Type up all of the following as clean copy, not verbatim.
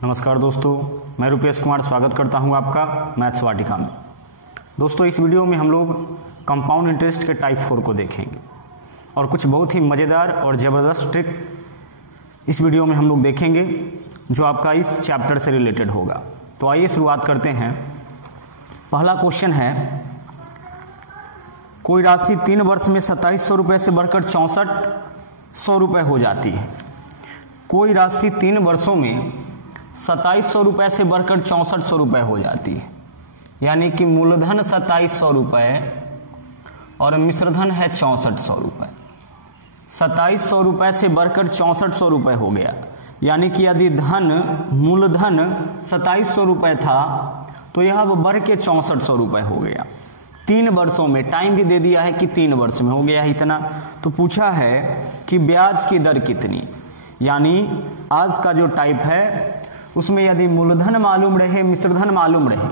नमस्कार दोस्तों, मैं रुपेश कुमार स्वागत करता हूं आपका मैथ्स वाटिका में। दोस्तों, इस वीडियो में हम लोग कंपाउंड इंटरेस्ट के टाइप 4 को देखेंगे और कुछ बहुत ही मज़ेदार और ज़बरदस्त ट्रिक इस वीडियो में हम लोग देखेंगे जो आपका इस चैप्टर से रिलेटेड होगा। तो आइए शुरुआत करते हैं। पहला क्वेश्चन है, कोई राशि 3 वर्ष में 2700 रुपये से बढ़कर 6400 रुपये हो जाती है। कोई राशि 3 वर्षों में 2700 रुपये से बढ़कर 6400 रुपये हो जाती है, यानी कि मूलधन 2700 रुपये और मिश्रधन है 6400 रुपये। 2700 रुपये से बढ़कर 6400 रुपये हो गया, यानी कि यदि मूलधन 2700 रुपये था तो यह अब बढ़ के 6400 रुपये हो गया। 3 वर्षों में, टाइम भी दे दिया है कि 3 वर्ष में हो गया है इतना। तो पूछा है कि ब्याज की दर कितनी, यानी आज का जो टाइप है उसमें यदि मूलधन मालूम रहे, मिश्रधन मालूम रहे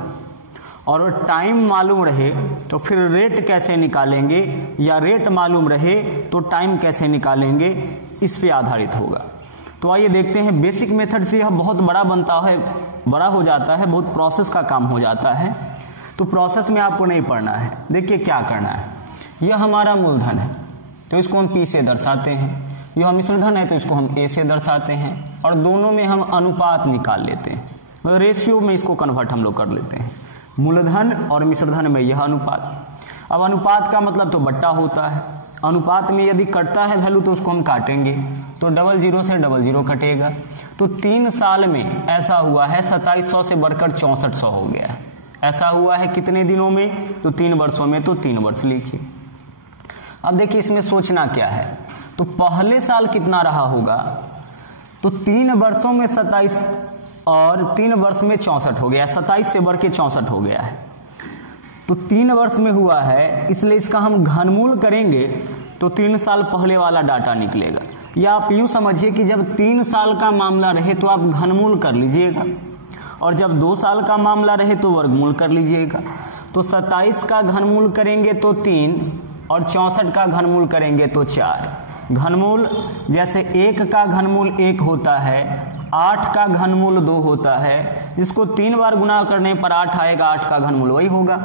और टाइम मालूम रहे तो फिर रेट कैसे निकालेंगे, या रेट मालूम रहे तो टाइम कैसे निकालेंगे, इस पे आधारित होगा। तो आइए देखते हैं। बेसिक मेथड से यह बहुत बड़ा बनता है, बड़ा हो जाता है, बहुत प्रोसेस का काम हो जाता है। तो प्रोसेस में आपको नहीं पढ़ना है। देखिए क्या करना है। यह हमारा मूलधन है तो इसको हम P से दर्शाते हैं, यह मिश्रधन है तो इसको हम A से दर्शाते हैं, और दोनों में हम अनुपात निकाल लेते हैं, मतलब रेशियो में इसको कन्वर्ट हम लोग कर लेते हैं। मूलधन और मिश्रधन में यह अनुपात। अब अनुपात का मतलब तो बट्टा होता है। अनुपात में यदि कटता है वैल्यू तो उसको हम काटेंगे, तो 00 से 00 कटेगा। तो 3 साल में ऐसा हुआ है 2700 से बढ़कर 6400 हो गया है। ऐसा हुआ है कितने दिनों में, तो 3 वर्षों में, तो 3 वर्ष लिखिए। अब देखिए इसमें सोचना क्या है। तो पहले साल कितना रहा होगा, तो 3 वर्षों में 27 और 3 वर्ष में 64 हो गया, 27 से बढ़ के 64 हो गया है। तो 3 वर्ष में हुआ है, इसलिए इसका हम घनमूल करेंगे तो 3 साल पहले वाला डाटा निकलेगा। या आप यूं समझिए कि जब 3 साल का मामला रहे तो आप घनमूल कर लीजिएगा, और जब 2 साल का मामला रहे तो वर्गमूल कर लीजिएगा। तो 27 का घनमूल करेंगे तो 3 और 64 का घनमूल करेंगे तो 4। घनमूल जैसे 1 का घनमूल 1 होता है, 8 का घनमूल 2 होता है, जिसको 3 बार गुना करने पर 8 आएगा, 8 का घनमूल वही होगा।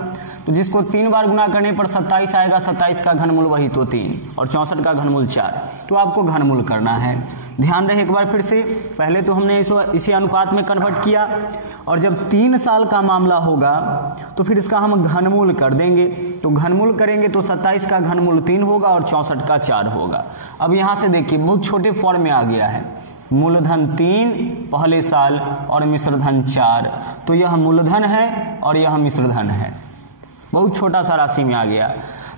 तो जिसको 3 बार गुना करने पर 27 आएगा, 27 का घनमूल वही, तो 3, और 64 का घनमूल 4। तो आपको घनमूल करना है। ध्यान रहे एक बार फिर से, पहले तो हमने इसे अनुपात में कन्वर्ट किया, और जब 3 साल का मामला होगा तो फिर इसका हम घनमूल कर देंगे। तो घनमूल करेंगे तो 27 का घनमूल 3 होगा और 64 का 4 होगा। अब यहां से देखिए बहुत छोटे फॉर्म में आ गया है। मूलधन 3 पहले साल और मिश्रधन 4, तो यह मूलधन है और यह मिश्रधन है। बहुत छोटा सा राशि में आ गया।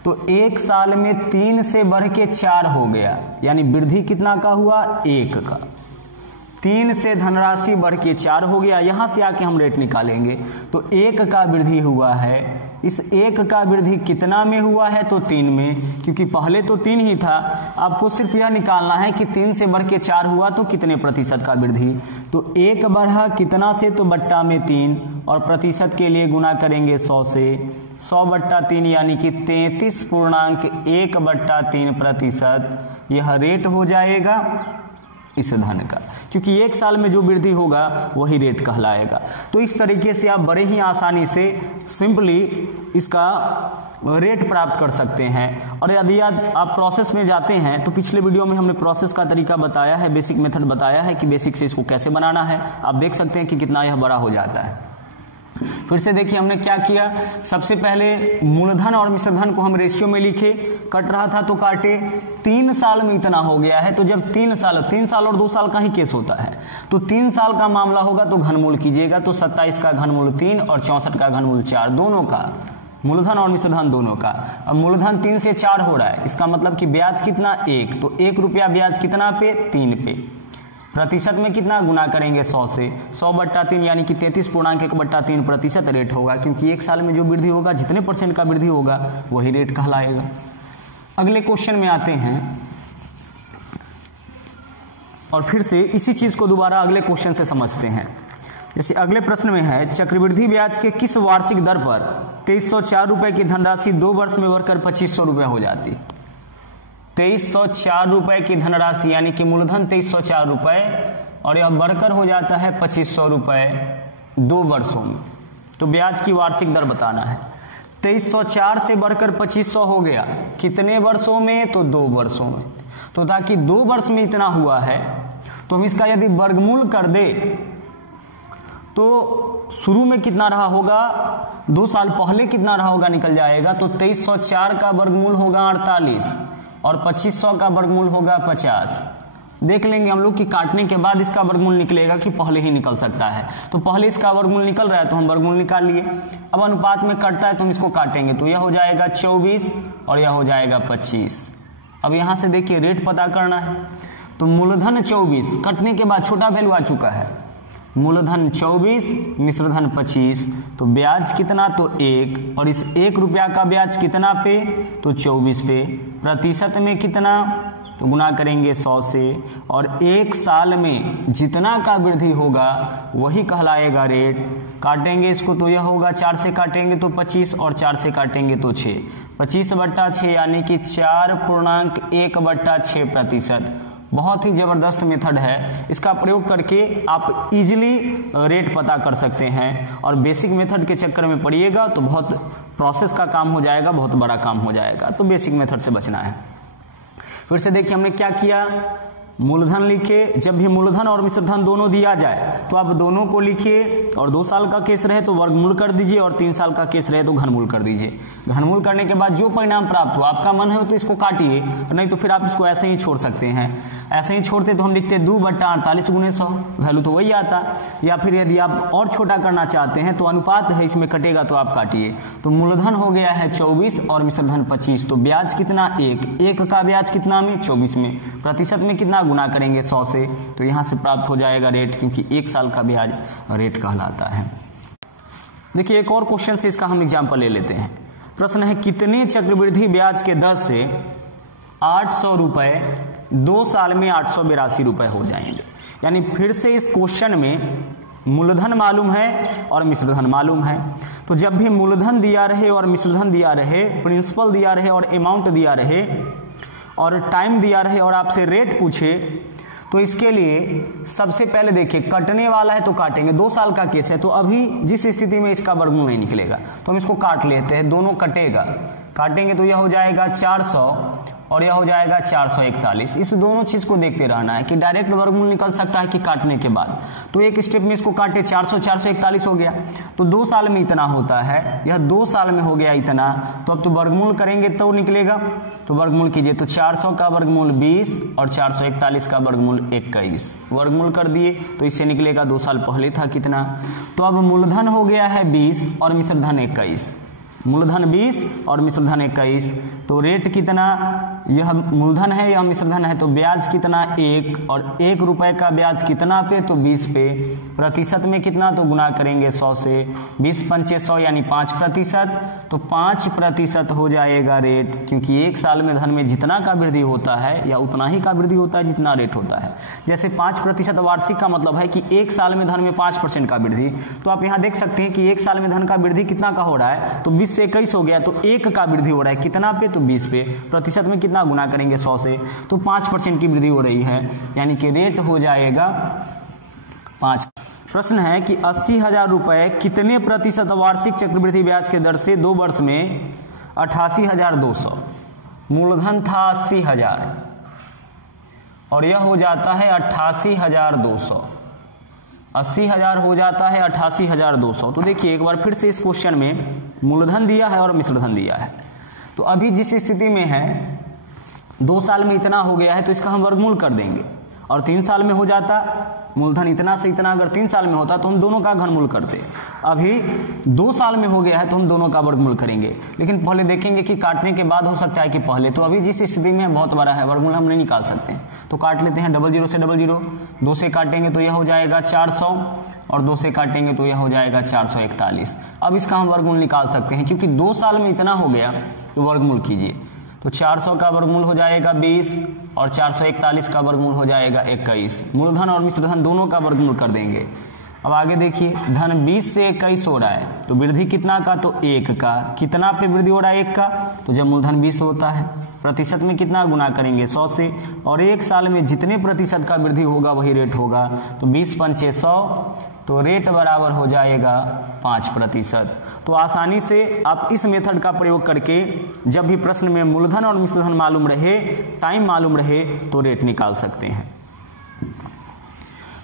तो 1 साल में 3 से बढ़ के 4 हो गया, यानी वृद्धि कितना का हुआ, 1 का। 3 से धनराशि बढ़ के 4 हो गया। यहां से आके हम रेट निकालेंगे तो 1 का वृद्धि हुआ है। इस 1 का वृद्धि कितना में हुआ है, तो 3 में, क्योंकि पहले तो 3 ही था। आपको सिर्फ यह निकालना है कि 3 से बढ़ के 4 हुआ तो कितने प्रतिशत का वृद्धि। तो 1 बढ़ा कितना से, तो बट्टा में 3, और प्रतिशत के लिए गुना करेंगे 100 से। 100/3 यानी कि 33.1/3% यह रेट हो जाएगा इस धन का, क्योंकि 1 साल में जो वृद्धि होगा वही रेट कहलाएगा। तो इस तरीके से आप बड़े ही आसानी से सिंपली इसका रेट प्राप्त कर सकते हैं। और यदि आप प्रोसेस में जाते हैं तो पिछले वीडियो में हमने प्रोसेस का तरीका बताया है, बेसिक मेथड बताया है कि बेसिक से इसको कैसे बनाना है। आप देख सकते हैं कि कितना यह बड़ा हो जाता है। फिर से देखिए हमने क्या किया। सबसे पहले मूलधन और मिश्रधन को हम रेशियो में लिखे, कट रहा था तो काटे। 3 साल में इतना हो गया है, तो जब 3 साल और 2 साल का ही केस होता है, तो 3 साल का मामला होगा तो घनमूल कीजिएगा। तो 27 का घनमूल 3 और 64 का घनमूल 4, दोनों का, मूलधन और मिश्रधन दोनों का। अब मूलधन 3 से 4 हो रहा है, इसका मतलब कि ब्याज कितना, 1, तो 1 रुपया ब्याज कितना पे, 3 पे। प्रतिशत में कितना, गुना करेंगे 100 से। 100/3 यानी कि 33.1/3% रेट होगा, क्योंकि 1 साल में जो वृद्धि होगा, जितने परसेंट का वृद्धि होगा वही रेट कहलाएगा। अगले क्वेश्चन में आते हैं और फिर से इसी चीज को दोबारा अगले क्वेश्चन से समझते हैं। जैसे अगले प्रश्न में है, चक्रवृद्धि ब्याज के किस वार्षिक दर पर 2304 रुपए की धनराशि 2 वर्ष में बढ़कर 2500 रुपए हो जाती। 2304 रुपए की धनराशि यानी कि मूलधन 2304 रुपए और यह बढ़कर हो जाता है 2500 रुपये 2 वर्षों में। तो ब्याज की वार्षिक दर बताना है। 2304 से बढ़कर 2500 हो गया, कितने वर्षों में? तो 2 वर्षों में। तो ताकि 2 वर्ष में इतना हुआ है तो हम इसका यदि वर्गमूल कर दे तो शुरू में कितना रहा होगा, 2 साल पहले कितना रहा होगा निकल जाएगा। तो 2304 का वर्गमूल होगा 48 और 2500 का वर्गमूल होगा 50। देख लेंगे हम लोग कि काटने के बाद इसका वर्गमूल निकलेगा कि पहले ही निकल सकता है। तो पहले इसका वर्गमूल निकल रहा है तो हम वर्गमूल निकाल लिए। अब अनुपात में कटता है तो हम इसको काटेंगे, तो यह हो जाएगा 24 और यह हो जाएगा 25। अब यहां से देखिए रेट पता करना है। तो मूलधन 24 कटने के बाद छोटा वैल्यू आ चुका है, मूलधन 24 मिश्रधन 25, तो ब्याज कितना? तो 1, और इस 1 रुपया का ब्याज कितना पे? तो 24 पे। प्रतिशत में कितना? तो गुना करेंगे 100 से, और 1 साल में जितना का वृद्धि होगा वही कहलाएगा रेट। काटेंगे इसको तो यह होगा 4 से काटेंगे तो 25 और 4 से काटेंगे तो 6, 25/6 यानी कि 4.1/6%। बहुत ही जबरदस्त मेथड है, इसका प्रयोग करके आप इजीली रेट पता कर सकते हैं। और बेसिक मेथड के चक्कर में पड़िएगा तो बहुत प्रोसेस का काम हो जाएगा, बहुत बड़ा काम हो जाएगा। तो बेसिक मेथड से बचना है। फिर से देखिए हमने क्या किया, मूलधन लिखे। जब भी मूलधन और मिश्रधन दोनों दिया जाए तो आप दोनों को लिखिए, और 2 साल का केस रहे तो वर्गमूल कर दीजिए, और 3 साल का केस रहे तो घनमूल कर दीजिए। घनमूल करने के बाद जो परिणाम प्राप्त हो, आपका मन है तो इसको काटिए, नहीं तो फिर आप इसको ऐसे ही छोड़ सकते हैं। ऐसे ही छोड़ते तो हम लिखते 2/48 × 100, वैल्यू तो वही आता। या फिर यदि आप और छोटा करना चाहते हैं तो अनुपात है, इसमें कटेगा तो आप काटिए। तो मूलधन हो गया है 24 और मिश्रधन 25, तो ब्याज कितना? 1 का ब्याज कितना में? 24 में। प्रतिशत में कितना? गुना करेंगे 100 से, तो यहां से प्राप्त हो जाएगा रेट, क्योंकि 1 साल का ब्याज रेट कहलाता है। देखिए एक और क्वेश्चन से इसका हम एग्जांपल ले लेते हैं। प्रश्न है कितने चक्रवृद्धि ब्याज के दर से 800 रुपए 2 साल में 882 रुपए हो जाएंगे। यानी फिर से इस क्वेश्चन में मूलधन मालूम है और मिश्रधन मालूम है। तो जब भी मूलधन दिया रहे और मिश्रधन दिया रहे, प्रिंसिपल दिया रहे और अमाउंट दिया रहे और टाइम दिया रहे और आपसे रेट पूछे, तो इसके लिए सबसे पहले देखिए कटने वाला है तो काटेंगे। 2 साल का केस है तो अभी जिस स्थिति में इसका वर्गमूल नहीं निकलेगा तो हम इसको काट लेते हैं, दोनों कटेगा। काटेंगे तो यह हो जाएगा 400 और यह हो जाएगा 441। इस दोनों चीज को देखते रहना है कि डायरेक्ट वर्गमूल निकल सकता है कि काटने के बाद। तो एक स्टेप में इसको काटे, 400 441 हो गया, तो 2 साल में इतना होता है, यह 2 साल में हो गया इतना। तो अब तो वर्गमूल करेंगे तो निकलेगा, तो वर्गमूल कीजिए। तो 400 का वर्गमूल 20 और 441 का वर्गमूल 21, वर्गमूल कर दिए तो इससे निकलेगा 2 साल पहले था कितना। तो अब मूलधन हो गया है 20 और मिश्रधन 21, मूलधन 20 और मिश्रधन 21, तो रेट कितना? यह मूलधन है यह मिश्रधन है, तो ब्याज कितना? 1, और 1 रुपए का ब्याज कितना पे? तो 20 पे। प्रतिशत में कितना? तो गुना करेंगे 100 से, 20 पंचे 100 यानी 5%, तो 5% हो जाएगा रेट, क्योंकि 1 साल में धन में जितना का वृद्धि होता है या उतना ही का वृद्धि होता है जितना रेट होता है। जैसे 5% वार्षिक का मतलब है कि 1 साल में धन में 5% का वृद्धि। तो आप यहाँ देख सकते हैं कि 1 साल में धन का वृद्धि कितना का हो रहा है, तो 20 से 21 हो गया, तो 1 का वृद्धि हो रहा है कितना पे? तो 20 पे। प्रतिशत में कितना? गुना करेंगे 100 से, तो 5% की वृद्धि हो रही है, यानी कि रेट हो जाएगा 5। प्रश्न है कि 80,000 रुपए कितने प्रतिशत वार्षिक चक्रवृद्धि ब्याज के दर से 2 वर्ष में 88,200। मूलधन था 80,000 और यह हो जाता है 88,200। 80,000 हो जाता है 88,200। तो देखिए एक बार फिर से इस क्वेश्चन में मूलधन दिया है और मिश्रधन दिया है। तो अभी जिस स्थिति में है 2 साल में इतना हो गया है तो इसका हम वर्गमूल कर देंगे, और 3 साल में हो जाता मूलधन इतना से इतना, अगर 3 साल में होता तो हम दोनों का घनमूल करते। अभी 2 साल में हो गया है तो हम दोनों का वर्गमूल करेंगे, लेकिन पहले देखेंगे कि काटने के बाद हो सकता है कि पहले। तो अभी जिस स्थिति में बहुत बड़ा है वर्गमूल हम नहीं निकाल सकते हैं, तो काट लेते हैं। 00 से 00, 2 से काटेंगे तो यह हो जाएगा 400 और 2 से काटेंगे तो यह हो जाएगा 441। अब इसका हम वर्गमूल निकाल सकते हैं, क्योंकि 2 साल में इतना हो गया तो वर्गमूल कीजिए। तो 400 का वर्गमूल हो जाएगा 20 और 441 का वर्गमूल हो जाएगा 21। मूलधन और मिश्रधन दोनों का वर्गमूल कर देंगे। अब आगे देखिए, धन 20 से 21 हो रहा है तो वृद्धि कितना का? तो 1 का। कितना पे वृद्धि हो रहा है? 1 का। तो जब मूलधन 20 होता है, प्रतिशत में कितना गुना करेंगे 100 से, और एक साल में जितने प्रतिशत का वृद्धि होगा वही रेट होगा। तो 20 पंचे 100, तो रेट बराबर हो जाएगा 5%। तो आसानी से आप इस मेथड का प्रयोग करके जब भी प्रश्न में मूलधन और मिश्रधन मालूम रहे, टाइम मालूम रहे, तो रेट निकाल सकते हैं।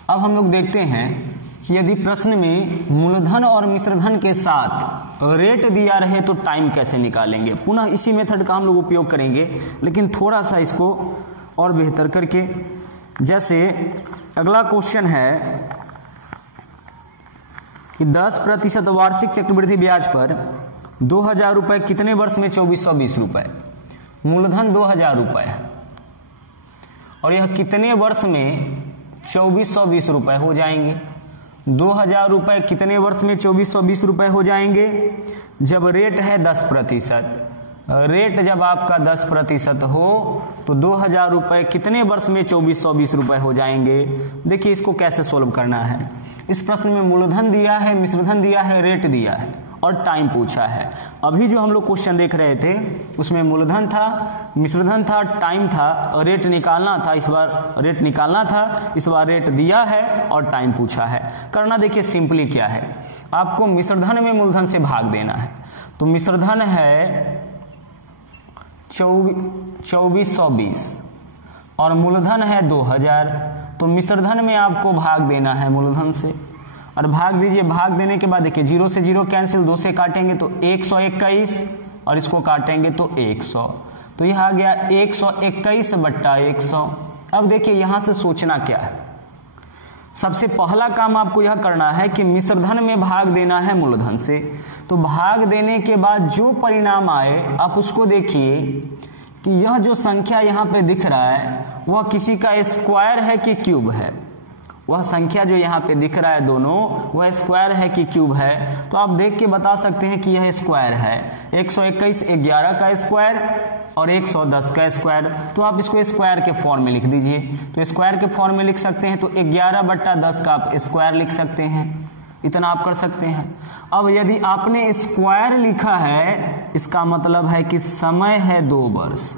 अब हम लोग देखते हैं कि यदि प्रश्न में मूलधन और मिश्रधन के साथ रेट दिया रहे तो टाइम कैसे निकालेंगे। पुनः इसी मेथड का हम लोग उपयोग करेंगे, लेकिन थोड़ा सा इसको और बेहतर करके। जैसे अगला क्वेश्चन है कि 10% वार्षिक चक्रवृद्धि ब्याज पर 2000 रुपए कितने वर्ष में 2420 रुपए। मूलधन 2000 रुपए है और यह कितने वर्ष में 2420 रुपए हो जाएंगे। 2000 रुपए कितने वर्ष में 2420 रुपए हो जाएंगे, जब रेट है 10%। रेट जब आपका 10% हो तो 2000 रुपए कितने वर्ष में 2420 रुपए हो जाएंगे। देखिए इसको कैसे सोल्व करना है। इस प्रश्न में मूलधन दिया है, मिश्रधन दिया है, रेट दिया है और टाइम पूछा है। अभी जो हम लोग क्वेश्चन देख रहे थे उसमें मूलधन था, मिश्रधन था, टाइम था और रेट निकालना था। इस बार रेट निकालना था, इस बार रेट दिया है और टाइम पूछा है। करना देखिए सिंपली क्या है, आपको मिश्रधन में मूलधन से भाग देना है। तो मिश्रधन है 2420 और मूलधन है 2000, तो मिश्रधन में आपको भाग देना है मूलधन से और भाग दीजिए। भाग देने के बाद देखिए 0 से 0 कैंसिल, 2 से काटेंगे तो 121 और इसको काटेंगे तो 100, तो यह आ गया 121/100। अब देखिए यहां से सोचना क्या है। सबसे पहला काम आपको यह करना है कि मिश्रधन में भाग देना है मूलधन से। तो भाग देने के बाद जो परिणाम आए आप उसको देखिए कि यह जो संख्या यहाँ पे दिख रहा है वह किसी का स्क्वायर है कि क्यूब है। वह संख्या जो यहाँ पे दिख रहा है दोनों, वह स्क्वायर है कि क्यूब है। तो आप देख के बता सकते हैं कि यह स्क्वायर है। 121 11 का स्क्वायर और 110 का स्क्वायर, तो आप इसको स्क्वायर के फॉर्म में लिख दीजिए। तो स्क्वायर के फॉर्म में लिख सकते हैं तो 11/10 का आप स्क्वायर लिख सकते हैं, इतना आप कर सकते हैं। अब यदि आपने स्क्वायर लिखा है इसका मतलब है कि समय है 2 वर्ष,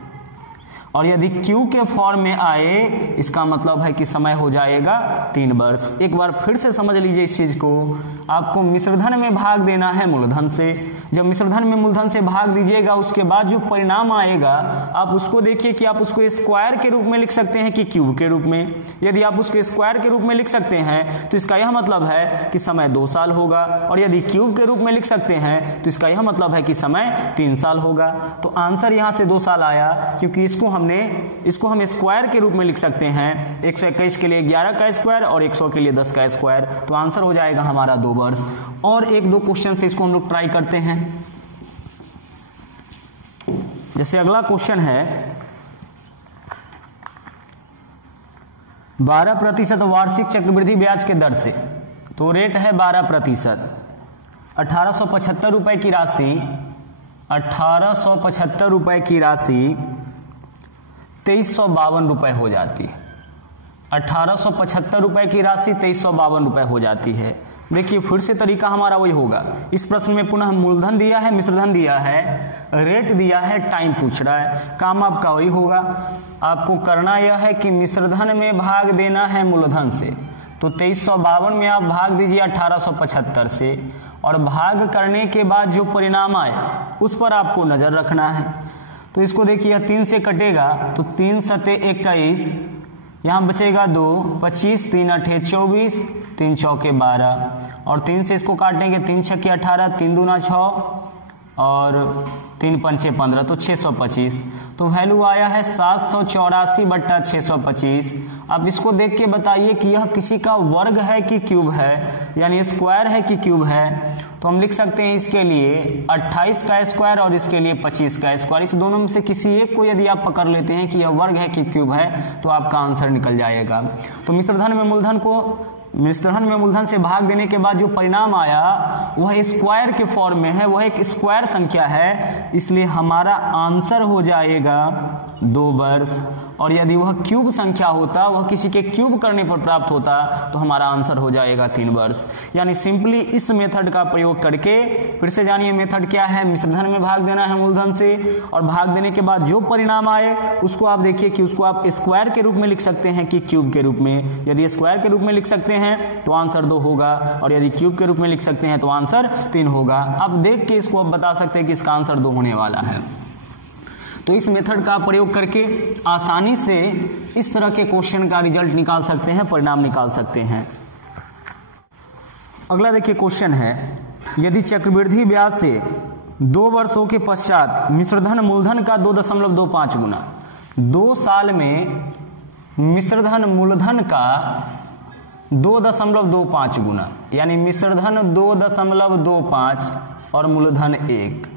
और यदि क्यू के फॉर्म में आए इसका मतलब है कि समय हो जाएगा 3 वर्ष। एक बार फिर से समझ लीजिए इस चीज को। आपको मिश्रधन में भाग देना है मूलधन से। जब मिश्रधन में मूलधन से भाग दीजिएगा उसके बाद जो परिणाम आएगा आप उसको देखिए कि आप उसको स्क्वायर के रूप में लिख सकते हैं कि क्यूब के रूप में। यदि आप उसको स्क्वायर के रूप में लिख सकते हैं तो इसका यह मतलब है कि समय 2 साल होगा, और यदि क्यूब के रूप में लिख सकते हैं तो इसका यह मतलब है कि समय 3 साल होगा। तो आंसर यहां से 2 साल आया, क्योंकि इसको हम स्क्वायर के रूप में लिख सकते हैं। 121 के लिए 11 का स्क्वायर और 100 के लिए 10 का स्क्वायर, तो आंसर हो जाएगा हमारा 2 वर्ष। और 1-2 क्वेश्चन से इसको हम लोग ट्राई करते हैं। जैसे अगला क्वेश्चन है 12% वार्षिक चक्रवृद्धि ब्याज के दर से, तो रेट है 12%। 1875 रुपए की राशि 2352 रुपए हो जाती है। 1875 रुपए की राशि 2352 रुपए हो जाती है। देखिए फिर से तरीका हमारा वही होगा। इस प्रश्न में पुनः मूलधन दिया है, मिश्रधन दिया है, रेट दिया है, टाइम पूछ रहा है। काम आपका वही होगा। आपको करना यह है कि मिश्रधन में भाग देना है मूलधन से, तो 2352 में आप भाग दीजिए 1875 से, और भाग करने के बाद जो परिणाम आए उस पर आपको नजर रखना है। तो इसको देखिए 3 से कटेगा तो 3 सते 21, यहाँ बचेगा 2, 25, 3 8 24, 3 चौके 12, और 3 से इसको काटेंगे 3 छक्के 18, 3 दूना 6 और 3 पंचे 15, तो 625। तो वैल्यू आया है 784/625। अब इसको देख के बताइए कि यह किसी का वर्ग है कि क्यूब है, यानी स्क्वायर है कि क्यूब है। तो हम लिख सकते हैं इसके लिए 28 का स्क्वायर और इसके लिए 25 का स्क्वायर। इस दोनों में से किसी एक को यदि आप पकड़ लेते हैं कि यह वर्ग है कि क्यूब है तो आपका आंसर निकल जाएगा। तो मिश्रधन में मूलधन से भाग देने के बाद जो परिणाम आया वह स्क्वायर के फॉर्म में है, वह एक स्क्वायर संख्या है, इसलिए हमारा आंसर हो जाएगा 2 वर्ष। और यदि वह क्यूब संख्या होता, वह किसी के क्यूब करने पर प्राप्त होता, तो हमारा आंसर हो जाएगा 3 वर्ष। यानी सिंपली इस मेथड का प्रयोग करके, फिर से जानिए मेथड क्या है, मिश्रधन में भाग देना है मूलधन से, और भाग देने के बाद जो परिणाम आए उसको आप देखिए कि उसको आप स्क्वायर के रूप में लिख सकते हैं कि क्यूब के रूप में। यदि स्क्वायर के रूप में लिख सकते हैं तो आंसर 2 होगा, और यदि क्यूब के रूप में लिख सकते हैं तो आंसर 3 होगा। अब देख के इसको आप बता सकते हैं कि इसका आंसर 2 होने वाला है। तो इस मेथड का प्रयोग करके आसानी से इस तरह के क्वेश्चन का रिजल्ट निकाल सकते हैं, परिणाम निकाल सकते हैं। अगला देखिए क्वेश्चन है, यदि चक्रवृद्धि ब्याज से 2 वर्षों के पश्चात मिश्रधन मूलधन का 2.25 गुना, 2 साल में मिश्रधन मूलधन का 2.25 गुना, यानी मिश्रधन 2.25 और मूलधन 1,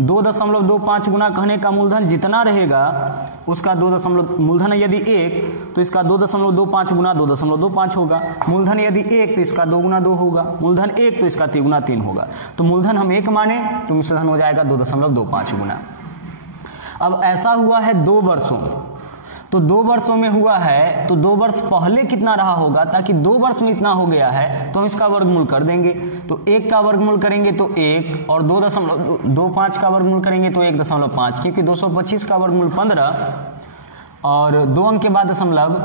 2.25 गुना कहने का मूलधन जितना रहेगा उसका मूलधन यदि 1 तो इसका 2.25 गुना 2.25 होगा, मूलधन यदि 1 तो इसका 2 गुना 2 होगा, मूलधन 1 तो इसका 3 गुना 3 होगा। तो मूलधन हम 1 माने तो मिश्रधन हो जाएगा 2.25 गुना। अब ऐसा हुआ है 2 वर्षों में, तो 2 वर्षों में हुआ है तो 2 वर्ष पहले कितना रहा होगा, ताकि 2 वर्ष में इतना हो गया है तो हम इसका वर्गमूल कर देंगे। तो 1 का वर्गमूल करेंगे तो 1, और 2.25 का वर्गमूल करेंगे तो 1.5, क्योंकि 225 का वर्गमूल 15 और 2 अंक के बाद दशमलव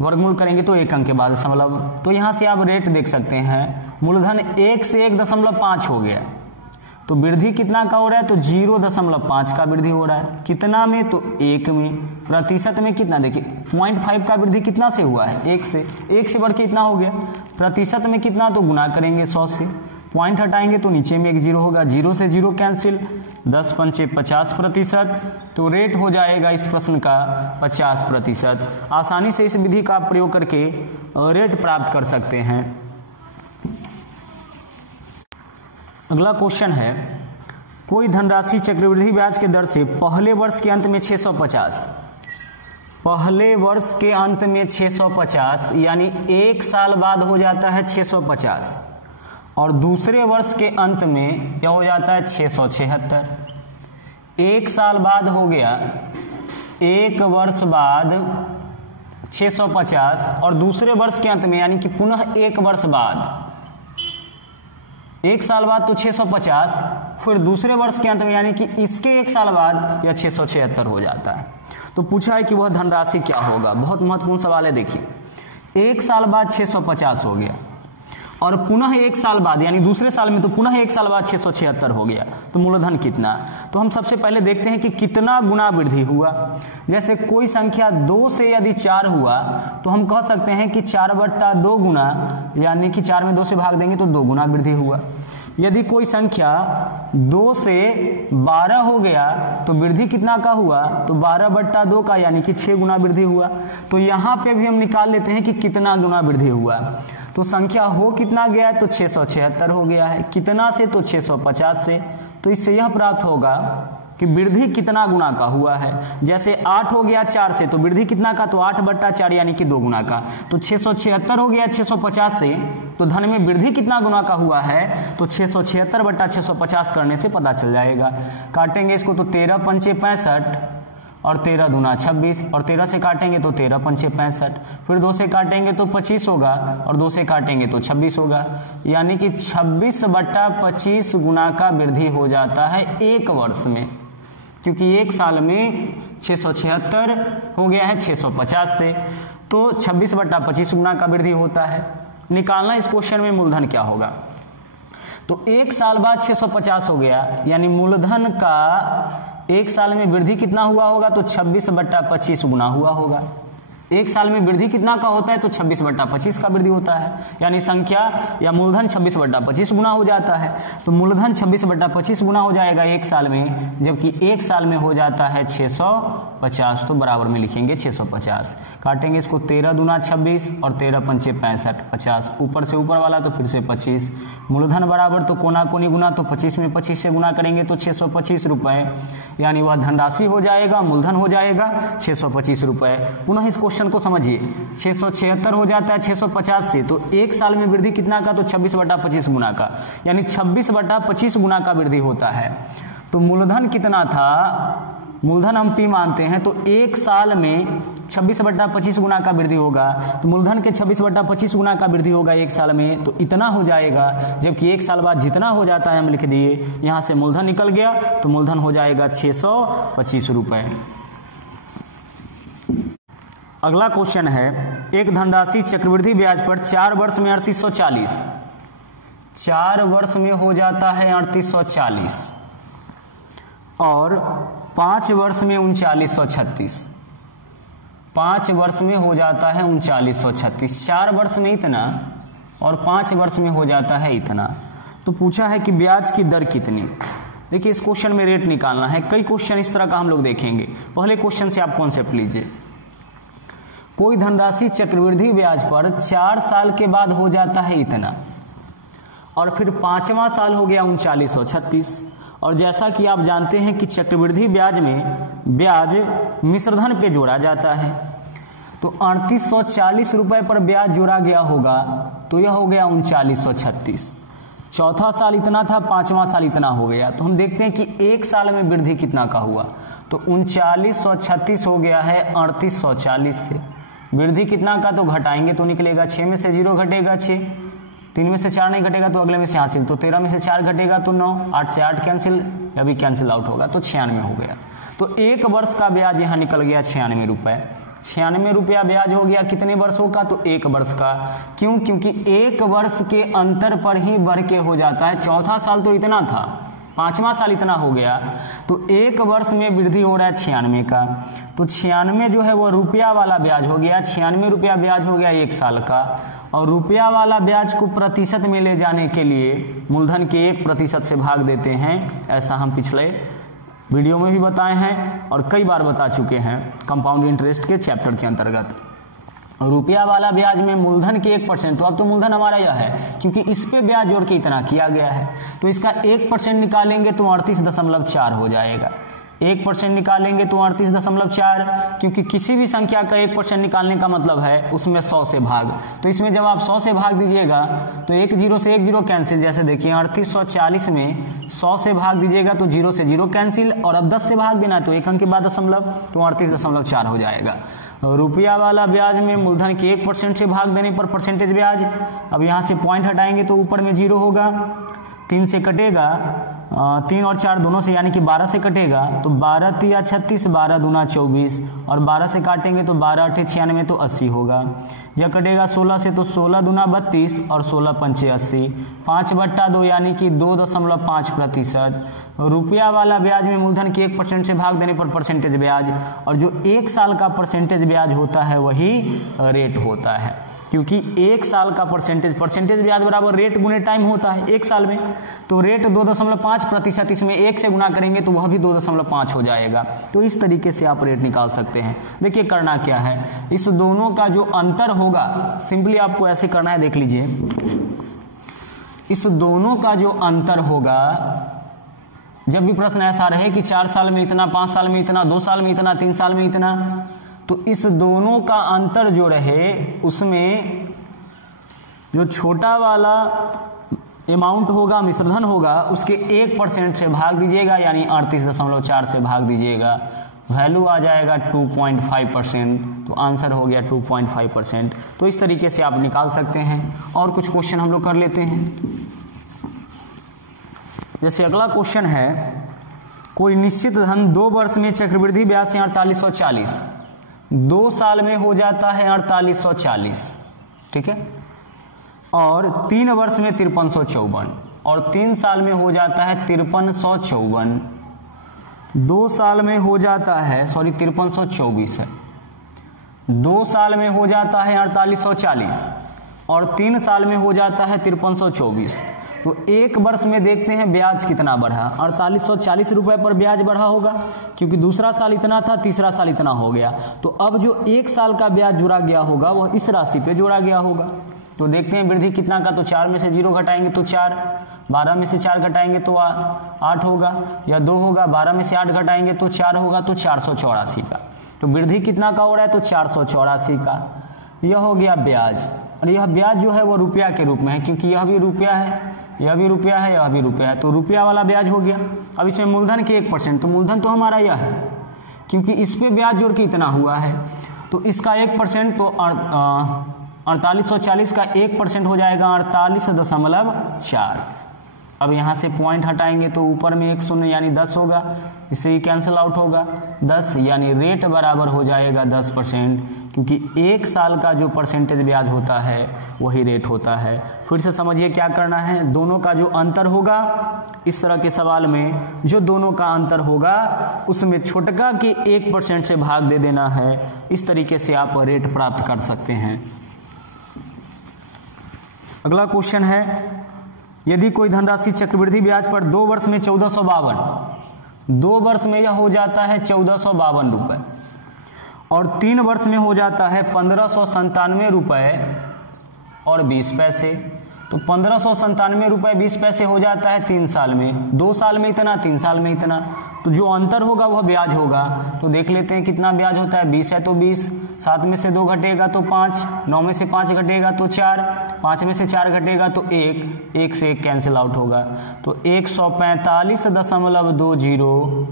वर्गमूल करेंगे तो 1 अंक के बाद दशमलव। तो यहाँ से आप रेट देख सकते हैं, मूलधन 1 से 1.5 हो गया, तो वृद्धि कितना का हो रहा है, तो 0.5 का वृद्धि हो रहा है। कितना में, तो 1 में। प्रतिशत में कितना, देखिए 0.5 का वृद्धि कितना से हुआ है, 1 से, 1 से बढ़ के इतना हो गया। प्रतिशत में कितना, तो गुना करेंगे 100 से, पॉइंट हटाएंगे तो नीचे में एक 0 होगा, 0 से 0 कैंसिल, 10 पंचे 50%, तो रेट हो जाएगा इस प्रश्न का 50%। आसानी से इस विधि का प्रयोग करके रेट प्राप्त कर सकते हैं। अगला क्वेश्चन है, कोई धनराशि चक्रवृद्धि ब्याज के दर से पहले वर्ष के अंत में 650, पहले वर्ष के अंत में 650 यानी 1 साल बाद हो जाता है 650, और दूसरे वर्ष के अंत में क्या हो जाता है 676। 1 साल बाद हो गया, 1 वर्ष बाद 650, और दूसरे वर्ष के अंत में यानी कि पुनः 1 वर्ष बाद, 1 साल बाद तो 650, फिर दूसरे वर्ष के अंत में यानी कि इसके 1 साल बाद यह 676 हो जाता है। तो पूछा है कि वह धनराशि क्या होगा। बहुत महत्वपूर्ण सवाल है। देखिए 1 साल बाद 650 हो गया, और पुनः 1 साल बाद यानी दूसरे साल में तो पुनः 1 साल बाद 676 हो गया, तो मूलधन कितना। तो हम सबसे पहले देखते हैं कि कितना गुना वृद्धि हुआ। जैसे कोई संख्या 2 से यदि 4 हुआ तो हम कह सकते हैं कि 4/2 गुना, यानी कि 4 में 2 से भाग देंगे तो 2 गुना वृद्धि हुआ। यदि कोई संख्या 2 से 12 हो गया तो वृद्धि कितना का हुआ, तो 12/2 का, यानी कि 6 गुना वृद्धि हुआ। तो यहाँ पे भी हम निकाल लेते हैं कि कितना गुना वृद्धि हुआ। तो संख्या हो कितना गया है, तो 676 हो गया है। कितना से, तो 650 से। तो इससे यह प्राप्त होगा कि वृद्धि कितना गुना का हुआ है। जैसे 8 हो गया 4 से, तो वृद्धि कितना का, तो 8/4 यानी कि 2 गुना का। तो 676 हो गया 650 से, तो धन में वृद्धि कितना गुना का हुआ है, तो 676/650 करने से पता चल जाएगा। काटेंगे इसको तो 13 पंचे 65 और 13 दूना 26, और 13 से काटेंगे तो 13 पंचे 65, फिर 2 से काटेंगे तो 25 होगा, और 2 से काटेंगे तो 26 होगा। यानी कि 26/25 गुना का वृद्धि हो जाता है 1 वर्ष में, क्योंकि 1 साल में 676 हो गया है 650 से, तो 26/25 गुना का वृद्धि होता है। निकालना इस क्वेश्चन में मूलधन क्या होगा। तो 1 साल बाद 650 हो गया, यानी मूलधन का 1 साल में वृद्धि कितना हुआ होगा, तो 26/25 गुना हुआ होगा। 1 साल में वृद्धि कितना का होता है, तो 26/25 का वृद्धि होता है, यानी संख्या या मूलधन 26/25 गुना हो जाता है। तो मूलधन 26/25 गुना हो जाएगा 1 साल में, जबकि 1 साल में हो जाता है 650, तो बराबर में लिखेंगे 650। काटेंगे इसको 13 दूना 26 और 13 पंचे 65, 50, ऊपर से ऊपर वाला तो फिर से 25। मूलधन बराबर तो कोना कोनी गुना, तो 25 में 25 से गुना करेंगे तो 625 रुपए, यानी वह धनराशि हो जाएगा, मूलधन हो जाएगा 625 रुपए। पुनः इस क्वेश्चन को समझिए, 676 हो जाता है 650 से, तो 1 साल में वृद्धि कितना का, तो 26/25 गुना का, यानी 26/25 गुना का वृद्धि होता है। तो मूलधन कितना था, मूलधन हम P मानते हैं, तो एक साल में 26/25 गुना का वृद्धि होगा, तो मूलधन के 26/25 गुना का वृद्धि होगा एक साल में, तो इतना हो जाएगा। जबकि एक साल बाद जितना हो जाता है हम लिख दिए, यहाँ से मूलधन निकल गया, तो मूलधन हो जाएगा 625 रुपए। अगला क्वेश्चन है, एक धनराशि चक्रवृद्धि ब्याज पर 4 वर्ष में 3840, 4 वर्ष में हो जाता है 3840 और 5 वर्ष में 3936, 5 वर्ष में हो जाता है 3936, 4 वर्ष में इतना और 5 वर्ष में हो जाता है इतना। तो पूछा है कि ब्याज की दर कितनी। देखिए इस क्वेश्चन में रेट निकालना है, कई क्वेश्चन इस तरह का हम लोग देखेंगे। पहले क्वेश्चन से आप कॉन्सेप्ट लीजिए, कोई धनराशि चक्रवृद्धि ब्याज पर 4 साल के बाद हो जाता है इतना और फिर 5वां साल हो गया 3936, और जैसा कि आप जानते हैं कि चक्रवृद्धि ब्याज में ब्याज मिश्रधन पे जोड़ा जाता है, तो 3840 रुपए पर ब्याज जोड़ा गया होगा, तो यह हो गया 3936। चौथा साल इतना था, 5वां साल इतना हो गया, तो हम देखते हैं कि एक साल में वृद्धि कितना का हुआ, तो 3936 हो गया है 3840 से। वृद्धि कितना का, तो घटाएंगे तो निकलेगा 6 में से 0 घटेगा 6, 3 में से 4 नहीं घटेगा तो अगले में से हासिल, तो 13 में से 4 घटेगा तो 9, 8 से 8 कैंसिल, अभी कैंसिल आउट होगा तो 96 हो गया। तो एक वर्ष का ब्याज यहाँ निकल गया 96 रुपए। 96 रुपया ब्याज हो गया कितने वर्षों का, तो एक वर्ष का। क्यों? क्योंकि एक वर्ष के अंतर पर ही बढ़ के हो जाता है। चौथा साल तो इतना था, 5वां साल इतना हो गया, तो एक वर्ष में वृद्धि हो रहा है 96 का। तो 96 जो है वो रुपया वाला ब्याज हो गया, 96 रुपया ब्याज हो गया एक साल का। और रुपया वाला ब्याज को प्रतिशत में ले जाने के लिए मूलधन के 1% से भाग देते हैं, ऐसा हम पिछले वीडियो में भी बताए हैं और कई बार बता चुके हैं कंपाउंड इंटरेस्ट के चैप्टर के अंतर्गत। रुपया वाला ब्याज में मूलधन के 1%, तो अब तो मूलधन हमारा यह है क्योंकि इस पे ब्याज जोड़ के इतना किया गया है, तो इसका 1% निकालेंगे तो 38.4 हो जाएगा। 1% निकालेंगे तो 38.4, क्योंकि किसी भी संख्या का 1% निकालने का मतलब है उसमें 100 से भाग। तो इसमें जब आप 100 से भाग दीजिएगा तो 1 0 से 1 0 कैंसिल। जैसे देखिए 3840 में 100 से भाग दीजिएगा तो 0 से 0 कैंसिल, और अब 10 से भाग देना तो 1 अंक के बाद दशमलव, तो 38.4 हो जाएगा। रुपया वाला ब्याज में मूलधन के 1% से भाग देने पर परसेंटेज ब्याज, अब यहाँ से पॉइंट हटाएंगे तो ऊपर में 0 होगा, 3 से कटेगा, 3 और 4 दोनों से यानी कि 12 से कटेगा, तो 12 3 36, 12 दूना 24, और 12 से काटेंगे तो 12 8 96 तो 80 होगा। यह कटेगा 16 से तो 16 दूना 32 और 16 पंचे 80, 5/2 यानी कि 2.5%। रुपया वाला ब्याज में मूलधन के 1% से भाग देने पर परसेंटेज ब्याज, और जो एक साल का परसेंटेज ब्याज होता है वही रेट होता है, क्योंकि एक साल का परसेंटेज ब्याज बराबर रेट गुने टाइम होता है एक साल में। तो रेट 2.5%, इसमें 1 से गुना करेंगे तो वह भी 2.5 हो जाएगा। तो इस तरीके से आप रेट निकाल सकते हैं। देखिए करना क्या है, इस दोनों का जो अंतर होगा, सिंपली आपको ऐसे करना है, देख लीजिए, इस दोनों का जो अंतर होगा, जब भी प्रश्न ऐसा रहे कि 4 साल में इतना, 5 साल में इतना, 2 साल में इतना, 3 साल में इतना, तो इस दोनों का अंतर जो रहे उसमें जो छोटा वाला अमाउंट होगा, मिश्रधन होगा, उसके 1% से भाग दीजिएगा, यानी 38.4 से भाग दीजिएगा, वैल्यू आ जाएगा 2.5%, तो आंसर हो गया 2.5%। तो इस तरीके से आप निकाल सकते हैं। और कुछ क्वेश्चन हम लोग कर लेते हैं। जैसे अगला क्वेश्चन है, कोई निश्चित धन 2 वर्ष में चक्रवृद्धि ब्याज से 4840, 2 साल में हो जाता है 4840, ठीक है, और 3 वर्ष में 5354, और 3 साल में हो जाता है 5354, 2 साल में हो जाता है 5324 है, 2 साल में हो जाता है 4840 और 3 साल में हो जाता है 5324। तो एक वर्ष में देखते हैं ब्याज कितना बढ़ा, 4840 रुपए पर ब्याज बढ़ा होगा, क्योंकि दूसरा साल इतना था, तीसरा साल इतना हो गया। तो अब जो एक साल का ब्याज जोड़ा गया होगा वह इस राशि पे जोड़ा गया होगा। तो देखते हैं वृद्धि कितना का, तो 4 में से 0 घटाएंगे तो 4, 12 में से 4 घटाएंगे तो 8 होगा, या 2 होगा, 12 में से 8 घटाएंगे तो 4 होगा, तो 484 का। तो वृद्धि कितना का हो रहा है, तो 484 का। यह हो गया ब्याज, और यह ब्याज जो है वो रुपया के रूप में है, क्योंकि यह भी रुपया है, यह भी रुपया है, यह भी रुपया है, तो रुपया वाला ब्याज हो गया। अब इसमें मूलधन के 1%, तो मूलधन तो हमारा यह है, क्योंकि इस पे ब्याज जोड़ के इतना हुआ है, तो इसका 1% तो 4840 का 1% हो जाएगा 48.4। अब यहाँ से पॉइंट हटाएंगे तो ऊपर में एक शून्य यानी 10 होगा, इससे ही कैंसिल आउट होगा 10, यानी रेट बराबर हो जाएगा 10%, क्योंकि एक साल का जो परसेंटेज ब्याज होता है वही रेट होता है। फिर से समझिए क्या करना है, दोनों का जो अंतर होगा इस तरह के सवाल में जो दोनों का अंतर होगा उसमें छोटका के 1% से भाग दे देना है। इस तरीके से आप रेट प्राप्त कर सकते हैं। अगला क्वेश्चन है, यदि कोई धनराशि चक्रवृद्धि ब्याज पर 2 वर्ष में 1452, 2 वर्ष में यह हो जाता है 1452 रुपए और 3 वर्ष में हो जाता है 1597 रुपए और 20 पैसे, तो 1597 रुपए 20 पैसे हो जाता है 3 साल में, 2 साल में इतना, 3 साल में इतना, तो जो अंतर होगा वह ब्याज होगा। तो देख लेते हैं कितना ब्याज होता है, 20 है तो 20, 7 में से 2 घटेगा तो 5, 9 में से 5 घटेगा तो 4, 5 में से 4 घटेगा तो 1, 1 से 1 कैंसिल आउट होगा, तो 145.20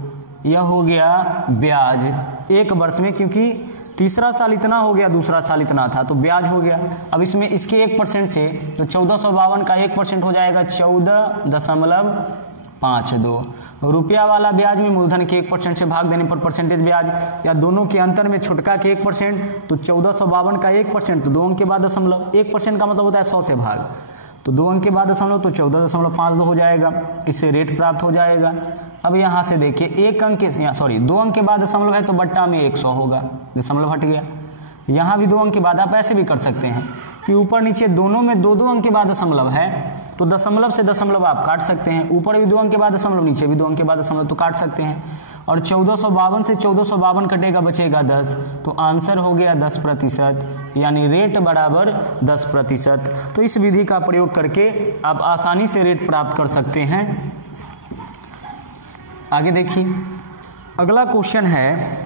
यह हो गया ब्याज 1 वर्ष में, क्योंकि तीसरा साल इतना हो गया, दूसरा साल इतना था, तो ब्याज हो गया। अब इसमें इसके 1% से तो 1452 का 1% हो जाएगा 14.52। रुपया वाला ब्याज में मूलधन के 1% से भाग देने पर परसेंटेज ब्याज, या दोनों के अंतर में छुटका के 1%, तो 1452 का 1%, तो 2 अंक के बाद दशमलव, 1% का मतलब होता है 100 से भाग, तो 2 अंक के बाद दशमलव, तो 14.52 हो जाएगा, इससे रेट प्राप्त हो जाएगा। अब यहाँ से देखिए 2 अंक के बाद दशमलव है तो बट्टा में 100 होगा, दशमलव हट गया। यहाँ भी 2 अंक के बाद आप ऐसे भी कर सकते हैं कि ऊपर नीचे दोनों में 2-2 अंक के बाद दशमलव है, तो दशमलव से दशमलव आप काट सकते हैं, ऊपर भी 2 अंक के बाद दशमलव, नीचे भी 2 अंक के बाद दशमलव, तो काट सकते हैं। और 1452 से 1452 कटेगा, बचेगा 10, तो आंसर हो गया 10%, यानी रेट बराबर 10%। तो इस विधि का प्रयोग करके आप आसानी से रेट प्राप्त कर सकते हैं। आगे देखिए, अगला क्वेश्चन है,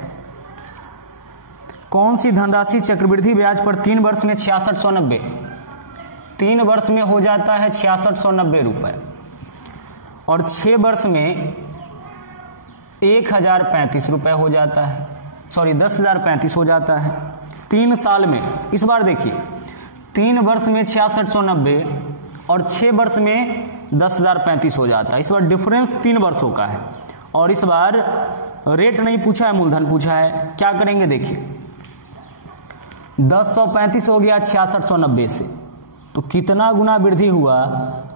कौन सी धनराशि चक्रवृद्धि ब्याज पर 3 वर्ष में 6690, 3 वर्ष में हो जाता है 6690 रुपए और 6 वर्ष में 1035 रुपए हो जाता है, 10,035 हो जाता है 3 साल में। इस बार देखिए 3 वर्ष में 6690 और 6 वर्ष में 10,035 हो जाता है। इस बार डिफरेंस 3 वर्षों का है और इस बार रेट नहीं पूछा है, मूलधन पूछा है। क्या करेंगे देखिए, 1035 हो गया 6690 से, तो कितना गुना वृद्धि हुआ,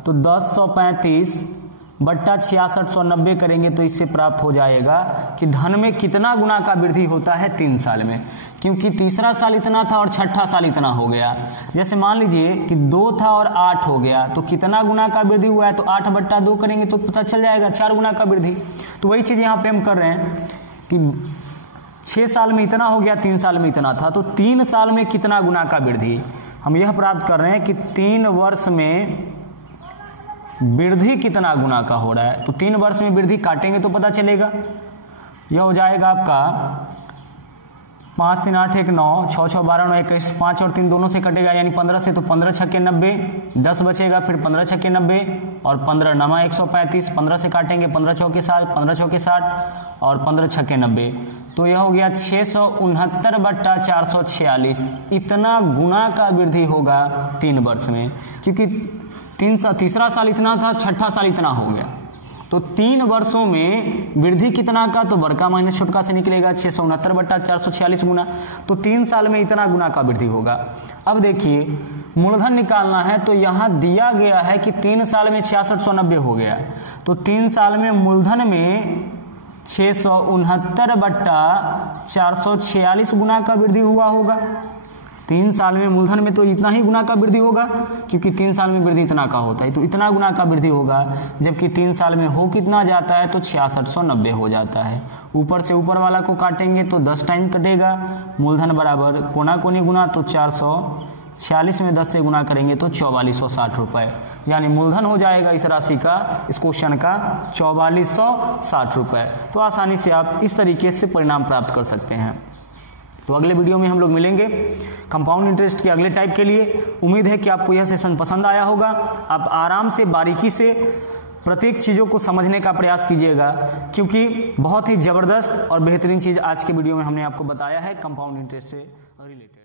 तो 1035 बट्टा 6690 करेंगे तो इससे प्राप्त हो जाएगा कि धन में कितना गुना का वृद्धि होता है 3 साल में, क्योंकि तीसरा साल इतना था और छठा साल इतना हो गया। जैसे मान लीजिए कि 2 था और 8 हो गया, तो कितना गुना का वृद्धि हुआ है, तो 8 बट्टा 2 करेंगे तो पता चल जाएगा 4 गुना का वृद्धि। तो वही चीज यहाँ पे हम कर रहे हैं कि 6 साल में इतना हो गया, 3 साल में इतना था, तो 3 साल में कितना गुना का वृद्धि, हम यह प्राप्त कर रहे हैं कि 3 वर्ष में वृद्धि कितना गुना का हो रहा है। तो 3 वर्ष में वृद्धि काटेंगे तो पता चलेगा, यह हो जाएगा आपका 5 3 8 1 9 6 6 12 9 21, 5 और 3 दोनों से कटेगा यानी 15 से, तो 15 छक्के 90, 10 बचेगा, फिर 15 छक्के 90 और 15 नमा 135, 15 से काटेंगे 15 चौके 60, 15 चौके 60 और 15 छक्के 90, तो यह हो गया 669 बट्टा 446। इतना गुना का वृद्धि होगा 3 वर्ष में, क्योंकि तीसरा साल इतना था, छठा साल इतना हो गया, तो 3 वर्षों में वृद्धि कितना का, तो बड़का माइनस छोटका से निकलेगा 669 बट्टा 446 गुना, तो 3 साल में इतना गुना का वृद्धि होगा। अब देखिए मूलधन निकालना है, तो यहां दिया गया है कि 3 साल में 6690 हो गया, तो 3 साल में मूलधन में 669 बट्टा 446 गुना का वृद्धि हुआ होगा। 3 साल में मूलधन में तो इतना ही गुना का वृद्धि होगा, क्योंकि 3 साल में वृद्धि इतना का होता है, तो इतना गुना का वृद्धि होगा, जबकि 3 साल में हो कितना जाता है, तो 6690 हो जाता है। ऊपर से ऊपर वाला को काटेंगे तो 10 टाइम कटेगा, मूलधन बराबर कोना कोनी गुना, तो 446 में 10 से गुना करेंगे तो 4460 रुपए, यानी मूलधन हो जाएगा इस राशि का, इस क्वेश्चन का 4460 रुपए। तो आसानी से आप इस तरीके से परिणाम प्राप्त कर सकते हैं। तो अगले वीडियो में हम लोग मिलेंगे कंपाउंड इंटरेस्ट के अगले टाइप के लिए। उम्मीद है कि आपको यह सेशन पसंद आया होगा, आप आराम से बारीकी से प्रत्येक चीज़ों को समझने का प्रयास कीजिएगा, क्योंकि बहुत ही ज़बरदस्त और बेहतरीन चीज़ आज के वीडियो में हमने आपको बताया है कंपाउंड इंटरेस्ट से रिलेटेड।